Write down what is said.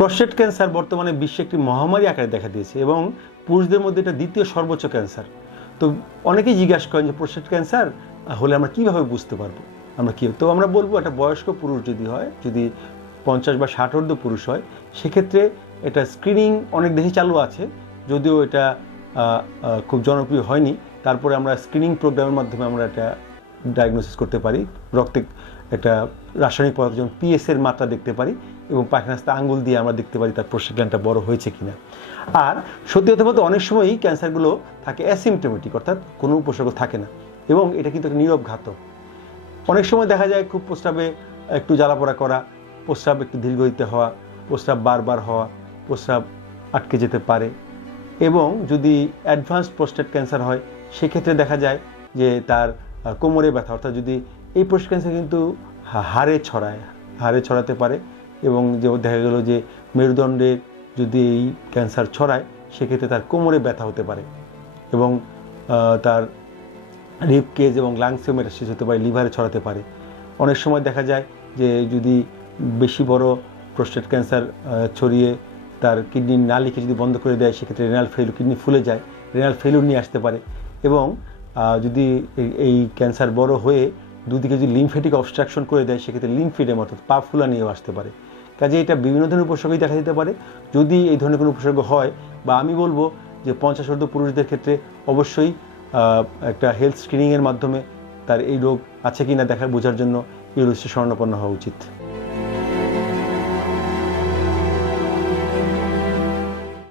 Prostate cancer বর্তমানে বিশ্বে একটি মহামারী আকারে দেখা দিয়েছে এবং পুরুষদের মধ্যে এটা দ্বিতীয় সর্বোচ্চ ক্যান্সার। তো অনেকেই জিজ্ঞাসা করেন যে প্রস্টেট ক্যান্সার হলে আমরা কীভাবে বুঝতে পারবো, আমরা কী? তো আমরা বলবো একটা বয়স্ক পুরুষ যদি হয়, যদি 50 বা 60 ঊর্ধ্ব পুরুষ হয়, সেক্ষেত্রে এটা স্ক্রিনিং অনেক দেশে চালু আছে, যদিও এটা খুব জনপ্রিয় হয়নি। তারপরে আমরা স্ক্রিনিং প্রোগ্রামের মাধ্যমে আমরা এটা ডায়াগনোসিস করতে পারি। রক্তে একটা রাসায়নিক পদার্থ যেমন পিএসের মাত্রা দেখতে পারি এবং পায়খানাস্তা আঙ্গুল দিয়ে আমরা দেখতে পারি তার প্রস্টেট গ্ল্যান্ডটা বড় হয়েছে কিনা। আর সত্যি কথা বলতে অনেক সময়ই ক্যান্সারগুলো থাকে অ্যাসিমটোমেটিক, অর্থাৎ কোনো উপসর্গ থাকে না এবং এটা কিন্তু একটা নীরব ঘাতক। অনেক সময় দেখা যায় খুব প্রস্রাবে একটু জ্বালাপোড়া করা, প্রস্রাব একটু দীর্ঘইতে হওয়া, প্রস্রাব বারবার হওয়া, প্রস্রাব আটকে যেতে পারে। এবং যদি অ্যাডভান্স প্রস্টেট ক্যান্সার হয় সেক্ষেত্রে দেখা যায় যে তার কোমরে ব্যথা, অর্থাৎ যদি এই প্রস্টেট ক্যান্সার কিন্তু হাড়ে ছড়াতে পারে এবং যে দেখা গেল যে মেরুদণ্ডের যদি এই ক্যান্সার ছড়ায় সেক্ষেত্রে তার কোমরে ব্যথা হতে পারে এবং তার রিব কেজ এবং লাংসেও মেটাস্টাসিস হতে পারে, লিভারে ছড়াতে পারে। অনেক সময় দেখা যায় যে যদি বেশি বড় প্রস্টেট ক্যান্সার ছড়িয়ে তার কিডনির নালীকে যদি বন্ধ করে দেয় সেক্ষেত্রে রেনাল ফেলিউর, কিডনি ফুলে যায়, রেনাল ফেলিউর নিয়ে আসতে পারে। এবং যদি এই ক্যান্সার বড় হয়ে দুদিকে যদি লিমফেটিক অবস্ট্রাকশন করে দেয় সেক্ষেত্রে লিমফিডেম অর্থাৎ পা ফুলা নিয়েও আসতে পারে। কাজে এটা বিভিন্ন ধরনের উপসর্গই দেখা দিতে পারে। যদি এই ধরনের কোনো উপসর্গ হয়, বা আমি বলবো যে 50 ঊর্ধ্ব পুরুষদের ক্ষেত্রে অবশ্যই একটা হেলথ স্ক্রিনিংয়ের মাধ্যমে তার এই রোগ আছে কি না বোঝার জন্য ইউরোলজিস্টের শরণাপন্ন হওয়া উচিত।